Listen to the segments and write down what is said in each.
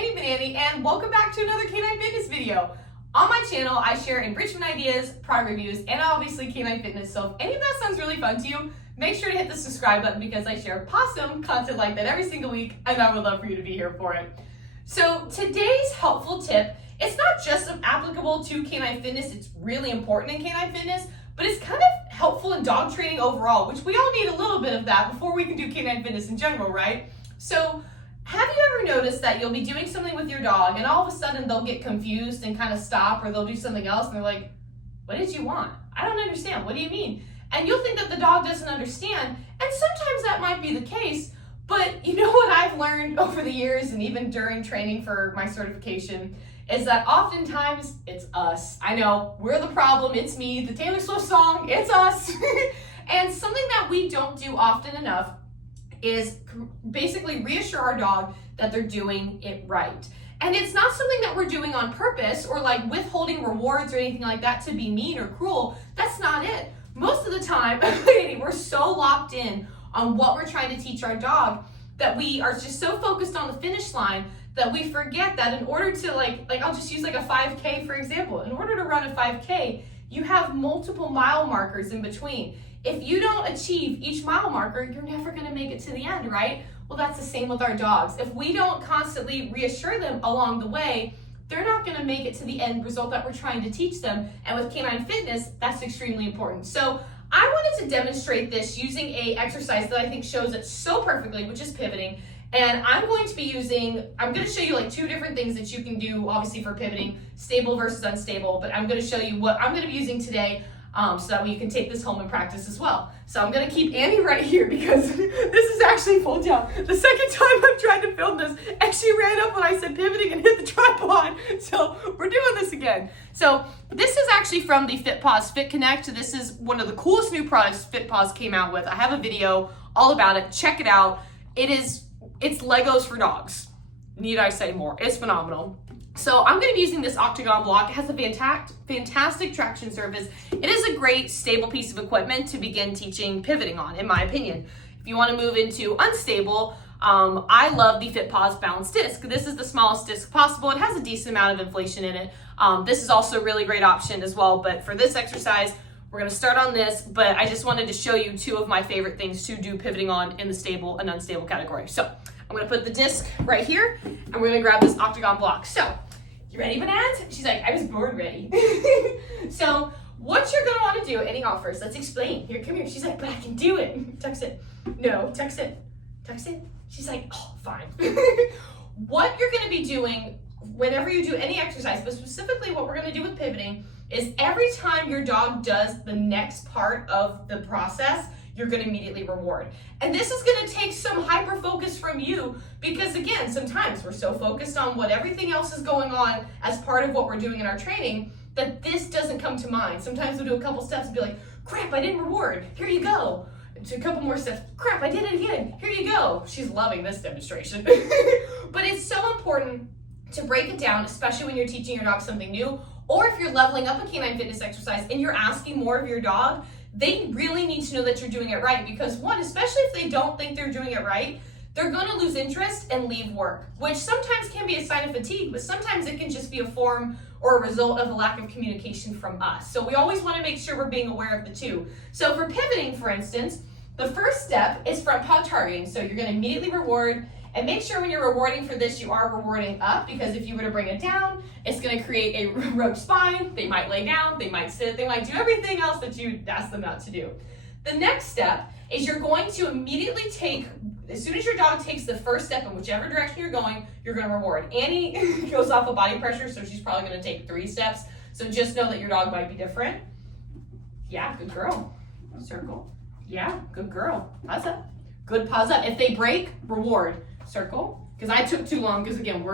Annie Banani, and welcome back to another Canine Fitness video. On my channel, I share enrichment ideas, product reviews, and obviously canine fitness. So if any of that sounds really fun to you, make sure to hit the subscribe button because I share awesome content like that every single week, and I would love for you to be here for it. So today's helpful tip, it's not just applicable to canine fitness, it's really important in canine fitness, but it's kind of helpful in dog training overall, which we all need a little bit of that before we can do canine fitness in general, right? So have you ever noticed that you'll be doing something with your dog and all of a sudden they'll get confused and kind of stop, or they'll do something else and they're like, what did you want? I don't understand. What do you mean? And you'll think that the dog doesn't understand. And sometimes that might be the case, but you know what I've learned over the years and even during training for my certification is that oftentimes it's us. I know, we're the problem, it's me, the Taylor Swift song, it's us. And something that we don't do often enough is basically reassure our dog that they're doing it right. And it's not something that we're doing on purpose or like withholding rewards or anything like that to be mean or cruel. That's not it. Most of the time, we're so locked in on what we're trying to teach our dog that we are just so focused on the finish line that we forget that in order to like I'll just use like a 5K for example. In order to run a 5K, you have multiple mile markers in between. If you don't achieve each mile marker, you're never gonna make it to the end, right? Well, that's the same with our dogs. If we don't constantly reassure them along the way, they're not gonna make it to the end result that we're trying to teach them. And with canine fitness, that's extremely important. So I wanted to demonstrate this using a exercise that I think shows it so perfectly, which is pivoting. And I'm going to show you like two different things that you can do, obviously for pivoting, stable versus unstable, but I'm gonna show you what I'm gonna be using today so that way you can take this home and practice as well. So I'm gonna keep Annie right here because this is actually pulled down. The second time I've tried to film this, and she ran up when I said pivoting and hit the tripod. So we're doing this again. So this is actually from the FitPaws Fit Connect. This is one of the coolest new products FitPaws came out with. I have a video all about it. Check it out. It's Legos for dogs. Need I say more? It's phenomenal. So I'm going to be using this Octagon block. It has a fantastic traction surface. It is a great stable piece of equipment to begin teaching pivoting on, in my opinion. If you want to move into unstable, I love the FitPaws Balance Disc. This is the smallest disc possible. It has a decent amount of inflation in it. This is also a really great option as well, but for this exercise, we're going to start on this, but I just wanted to show you two of my favorite things to do pivoting on in the stable and unstable category. So I'm going to put the disc right here, and we're going to grab this Octagon block. So, you ready, Bananas? She's like, I was born ready. So, what you're going to want to do, Annie offers, let's explain. Here, come here. She's like, but I can do it. Tucks it. No, tucks it. Tucks it. She's like, oh, fine. What you're going to be doing whenever you do any exercise, but specifically what we're going to do with pivoting, is every time your dog does the next part of the process, you're going to immediately reward. And this is going to take some hyper focus from you because again, sometimes we're so focused on what everything else is going on as part of what we're doing in our training that this doesn't come to mind. Sometimes we'll do a couple steps and be like, crap, I didn't reward. Here you go. To a couple more steps. Crap, I did it again. Here you go. She's loving this demonstration. But it's so important to break it down, especially when you're teaching your dog something new, or if you're leveling up a canine fitness exercise and you're asking more of your dog, they really need to know that you're doing it right because one, especially if they don't think they're doing it right, they're going to lose interest and leave work, which sometimes can be a sign of fatigue, but sometimes it can just be a form or a result of a lack of communication from us. So we always want to make sure we're being aware of the two. So for pivoting, for instance, the first step is front paw targeting. So you're going to immediately reward. And make sure when you're rewarding for this, you are rewarding up because if you were to bring it down, it's going to create a roach spine. They might lay down, they might sit, they might do everything else that you asked them not to do. The next step is you're going to immediately take, as soon as your dog takes the first step in whichever direction you're going to reward. Annie goes off of body pressure, so she's probably going to take 3 steps. So just know that your dog might be different. Yeah, good girl. Circle. Yeah, good girl. Paws up. Good paws up. If they break, reward. Circle, because I took too long because again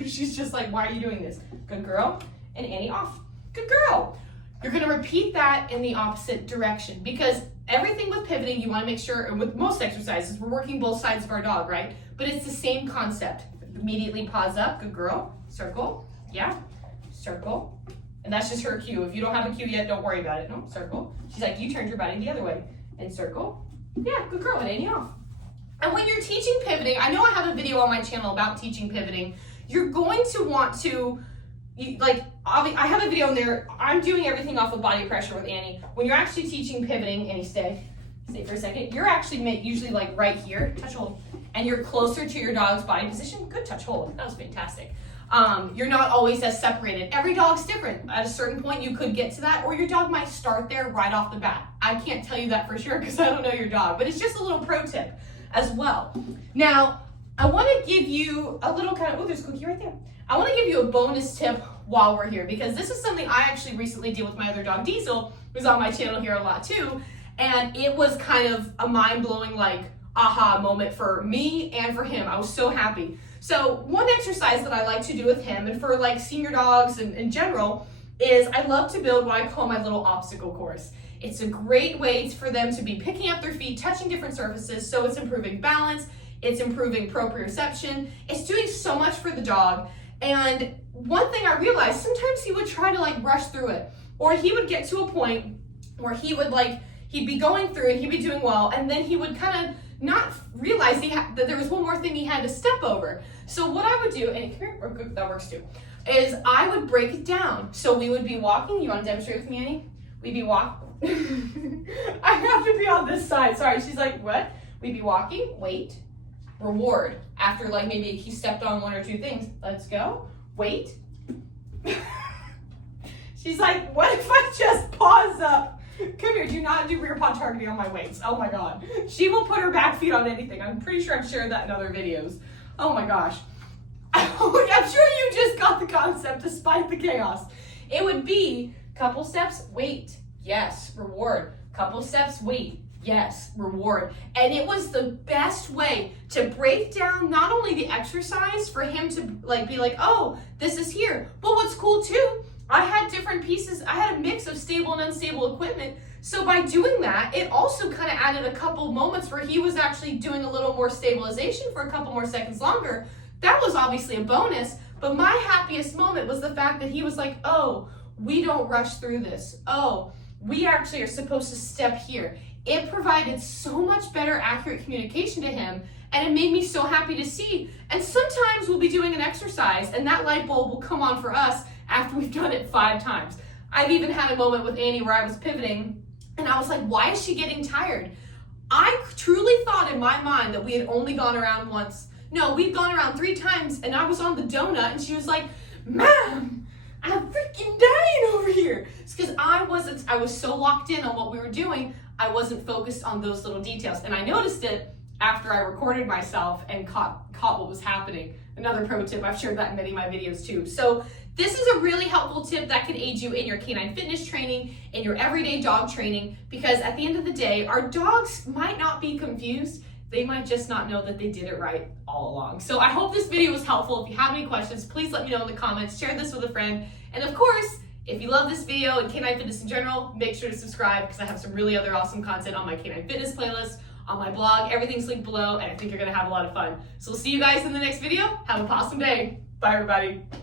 she's just like, why are you doing this? Good girl. And Annie off. Good girl. You're going to repeat that in the opposite direction because everything with pivoting, you want to make sure, and with most exercises, we're working both sides of our dog, right? But it's the same concept. Immediately pause up. Good girl. Circle. Yeah. Circle. And that's just her cue. If you don't have a cue yet, don't worry about it. No, circle. She's like, you turned your body the other way. And circle. Yeah, good girl. And Annie off. And when you're teaching pivoting, I know I have a video on my channel about teaching pivoting. you're going to want to, I have a video in there. I'm doing everything off of body pressure with Annie. When you're actually teaching pivoting, Annie, stay for a second. You're actually usually like right here, touch hold, and you're closer to your dog's body position. Good touch hold, that was fantastic. You're not always as separated. Every dog's different. At a certain point, you could get to that, or your dog might start there right off the bat. I can't tell you that for sure because I don't know your dog, but it's just a little pro tip as well. Now, I want to give you a little there's a cookie right there. I want to give you a bonus tip while we're here because this is something I actually recently did with my other dog, Diesel, who's on my channel here a lot too, and it was kind of a mind-blowing aha moment for me and for him. I was so happy. So one exercise that I like to do with him and for senior dogs and in general is I love to build what I call my little obstacle course. It's a great way for them to be picking up their feet, touching different surfaces, so it's improving balance, it's improving proprioception, it's doing so much for the dog. And one thing I realized, sometimes he would try to rush through it, or he would get to a point where he would he'd be going through and he'd be doing well, and then he would kind of not realize that there was one more thing he had to step over. So what I would do, and come here, that works too, is I would break it down. So we would be walking. You want to demonstrate with me, Annie? We'd be walking. I have to be on this side. Sorry, she's like, what? We'd be walking, wait, reward. After maybe he stepped on one or two things. Let's go, wait. She's like, what if I just pause up? Come here, do not do rear paw targeting on my weights. Oh my God. She will put her back feet on anything. I'm pretty sure I've shared that in other videos. Oh my gosh. I'm sure you just got the concept despite the chaos. It would be couple steps, wait, yes, reward. Couple steps, wait, yes, reward. And it was the best way to break down not only the exercise for him to be oh, this is here. But what's cool too, I had different pieces. I had a mix of stable and unstable equipment. So by doing that, it also kind of added a couple moments where he was actually doing a little more stabilization for a couple more seconds longer. That was obviously a bonus, but my happiest moment was the fact that he was like, oh, we don't rush through this. Oh, we actually are supposed to step here. It provided so much better, accurate communication to him, and it made me so happy to see. And sometimes we'll be doing an exercise, and that light bulb will come on for us after we've done it 5 times. I've even had a moment with Annie where I was pivoting, and I was like, why is she getting tired? I truly thought in my mind that we had only gone around once. No, we'd gone around 3 times, and I was on the donut, and she was like, Mom, I'm freaking dying over here. It's because I was so locked in on what we were doing, I wasn't focused on those little details. And I noticed it after I recorded myself and caught what was happening. Another pro tip, I've shared that in many of my videos too. So this is a really helpful tip that can aid you in your canine fitness training, in your everyday dog training, because at the end of the day, our dogs might not be confused. They might just not know that they did it right all along. So I hope this video was helpful. If you have any questions, please let me know in the comments. Share this with a friend. And of course, if you love this video and canine fitness in general, make sure to subscribe because I have some really other awesome content on my canine fitness playlist, on my blog. Everything's linked below, and I think you're gonna have a lot of fun. So we'll see you guys in the next video. Have a awesome day. Bye, everybody.